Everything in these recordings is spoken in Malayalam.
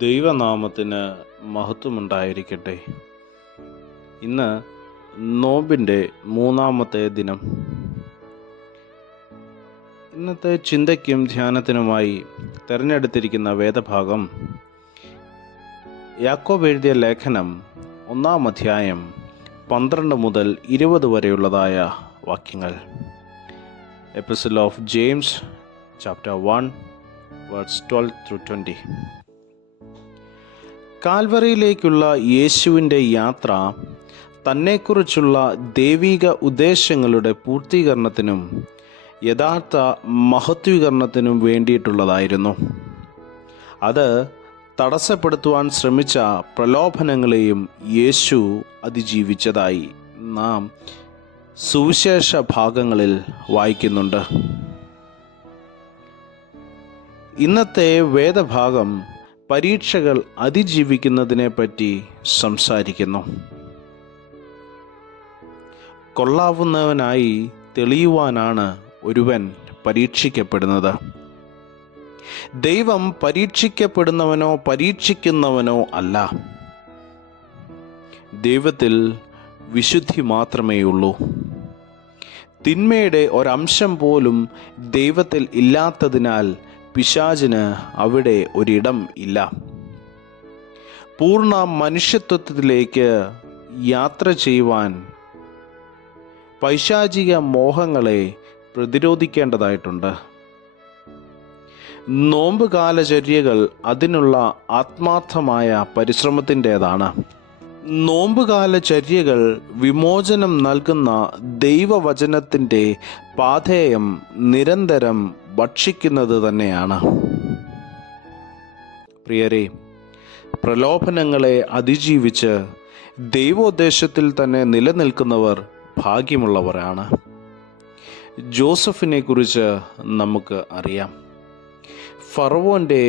ദൈവനാമത്തിന് മഹത്വമുണ്ടായിരിക്കട്ടെ. ഇന്ന് നോമ്പിൻ്റെ 3-ാമത്തെ ദിനം. ഇന്നത്തെ ചിന്തയ്ക്കും ധ്യാനത്തിനുമായി തിരഞ്ഞെടുത്തിരിക്കുന്ന വേദഭാഗം യാക്കോബ് എഴുതിയ ലേഖനം 1-ാം അധ്യായം 12 മുതൽ 20 വരെയുള്ളതായ വാക്യങ്ങൾ. Epistle of James chapter 1 verse 12-20. കാൽവറിയിലേക്കുള്ള യേശുവിൻ്റെ യാത്ര തന്നെക്കുറിച്ചുള്ള ദൈവിക ഉദ്ദേശങ്ങളുടെ പൂർത്തീകരണത്തിനും യഥാർത്ഥ മഹത്വീകരണത്തിനും വേണ്ടിയിട്ടുള്ളതായിരുന്നു. അത് തടസ്സപ്പെടുത്തുവാൻ ശ്രമിച്ച പ്രലോഭനങ്ങളെയും യേശു അതിജീവിച്ചതായി നാം സുവിശേഷ ഭാഗങ്ങളിൽ വായിക്കുന്നുണ്ട്. ഇന്നത്തെ വേദഭാഗം പരീക്ഷകൾ അതിജീവിക്കുന്നതിനെ പറ്റി സംസാരിക്കുന്നു. കൊള്ളാവുന്നവനായി തെളിയുവാനാണ് ഒരുവൻ പരീക്ഷിക്കപ്പെടുന്നത്. ദൈവം പരീക്ഷിക്കപ്പെടുന്നവനോ പരീക്ഷിക്കുന്നവനോ അല്ല. ദൈവത്തിൽ വിശുദ്ധി മാത്രമേയുള്ളൂ. തിന്മയുടെ ഒരംശം പോലും ദൈവത്തിൽ ഇല്ലാത്തതിനാൽ പിശാചിന് അവിടെ ഒരിടം ഇല്ല. പൂർണ്ണ മനുഷ്യത്വത്തിലേക്ക് യാത്ര ചെയ്യുവാൻ പൈശാചിക മോഹങ്ങളെ പ്രതിരോധിക്കേണ്ടതായിട്ടുണ്ട്. നോമ്പുകാലചര്യകൾ അതിനുള്ള ആത്മാർത്ഥമായ പരിശ്രമത്തിൻ്റെതാണ്. നോമ്പുകാലചര്യകൾ വിമോചനം നൽകുന്ന ദൈവവചനത്തിൻ്റെ പാഥേയം നിരന്തരം ഭക്ഷിക്കുന്നത് തന്നെയാണ്. പ്രിയരെ, പ്രലോഭനങ്ങളെ അതിജീവിച്ച് ദൈവോദ്ദേശത്തിൽ തന്നെ നിലനിൽക്കുന്നവർ ഭാഗ്യമുള്ളവരാണ്. ജോസഫിനെ കുറിച്ച് നമുക്ക് അറിയാം. ഫറവോൻ്റെ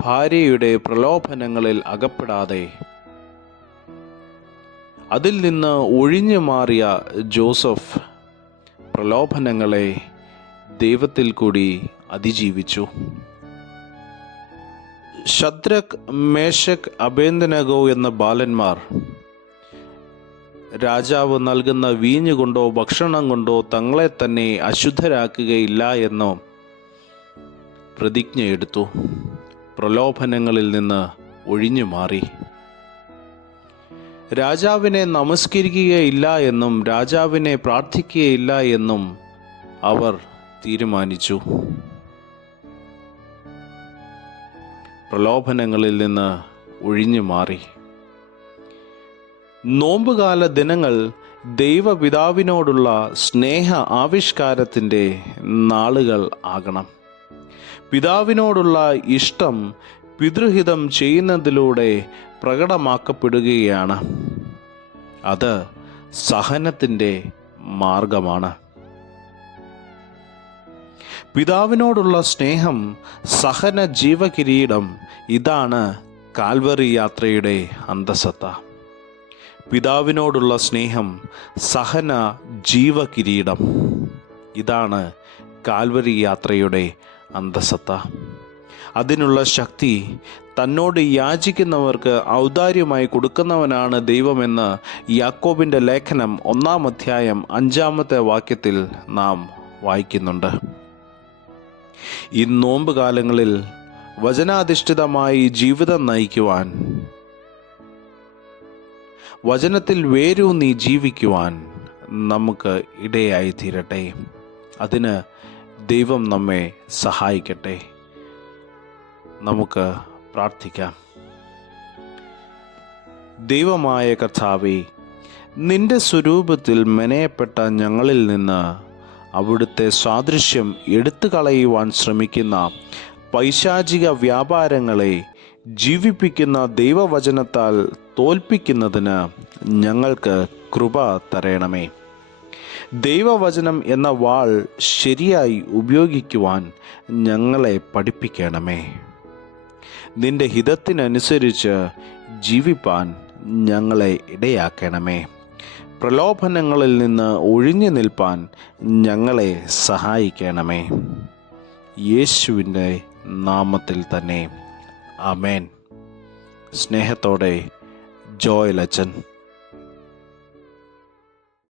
ഭാര്യയുടെ പ്രലോഭനങ്ങളിൽ അകപ്പെടാതെ അതിൽ നിന്ന് ഒഴിഞ്ഞു മാറിയ ജോസഫ് പ്രലോഭനങ്ങളെ ദൈവത്തിൽ കൂടി അതിജീവിച്ചു. ശദ്രക്, മേശക്, അബേദ്നെഗോ എന്ന ബാലന്മാർ രാജാവ് നൽകുന്ന വീഞ്ഞു കൊണ്ടോ ഭക്ഷണം കൊണ്ടോ തങ്ങളെ തന്നെ അശുദ്ധരാക്കുകയില്ല എന്നോ പ്രതിജ്ഞയെടുത്തു. പ്രലോഭനങ്ങളിൽ നിന്ന് ഒഴിഞ്ഞു മാറി. രാജാവിനെ നമസ്കരിക്കുകയില്ല എന്നും രാജാവിനെ പ്രാർത്ഥിക്കുകയില്ല എന്നും അവർ തീരുമാനിച്ചു. പ്രലോഭനങ്ങളിൽ നിന്ന് ഒഴിഞ്ഞു മാറി. നോമ്പുകാല ദിനങ്ങൾ ദൈവപിതാവിനോടുള്ള സ്നേഹ ആവിഷ്കാരത്തിൻ്റെ നാളുകൾ ആകണം. പിതാവിനോടുള്ള ഇഷ്ടം പിതൃഹിതം ചെയ്യുന്നതിലൂടെ പ്രകടമാക്കപ്പെടുകയാണ്. അത് സഹനത്തിൻ്റെ മാർഗമാണ്. പിതാവിനോടുള്ള സ്നേഹം സഹന ജീവകിരീടം. ഇതാണ് കാൽവറി യാത്രയുടെ അന്തസത്ത. പിതാവിനോടുള്ള സ്നേഹം സഹന ജീവകിരീടം. ഇതാണ് കാൽവറി യാത്രയുടെ അന്തസത്ത. അതിനുള്ള ശക്തി തന്നോട് യാചിക്കുന്നവർക്ക് ഔദാര്യമായി കൊടുക്കുന്നവനാണ് ദൈവമെന്ന് യാക്കോബിൻ്റെ ലേഖനം 1-ാം അധ്യായം 5-ാമത്തെ വാക്യത്തിൽ നാം വായിക്കുന്നുണ്ട്. ഈ നോമ്പ് കാലങ്ങളിൽ വചനാധിഷ്ഠിതമായി ജീവിതം നയിക്കുവാൻ, വചനത്തിൽ വേരൂന്നി ജീവിക്കുവാൻ നമുക്ക് ഇടയായി തീരട്ടെ. അതിന് ദൈവം നമ്മെ സഹായിക്കട്ടെ. നമുക്ക് പ്രാർത്ഥിക്കാം. ദൈവമായ കർത്താവേ, നിന്റെ സ്വരൂപത്തിൽ മെനയപ്പെട്ട ഞങ്ങളിൽ നിന്ന് അവിടുത്തെ സാദൃശ്യം എടുത്തു കളയുവാൻ ശ്രമിക്കുന്ന പൈശാചിക വ്യാപാരങ്ങളെ ജീവിപ്പിക്കുന്ന ദൈവവചനത്താൽ തോൽപ്പിക്കുന്നതിന് ഞങ്ങൾക്ക് കൃപ തരണമേ. ദൈവവചനം എന്ന വാൾ ശരിയായി ഉപയോഗിക്കുവാൻ ഞങ്ങളെ പഠിപ്പിക്കണമേ. നിന്റെ ഹിതത്തിനനുസരിച്ച് ജീവിപ്പാൻ ഞങ്ങളെ ഇടയാക്കണമേ. പ്രലോഭനങ്ങളിൽ നിന്ന് ഒഴിഞ്ഞു നിൽപ്പാൻ ഞങ്ങളെ സഹായിക്കണമേ. യേശുവിൻ്റെ നാമത്തിൽ തന്നെ ആമേൻ. സ്നേഹത്തോടെ ജോയൽ അച്ചൻ.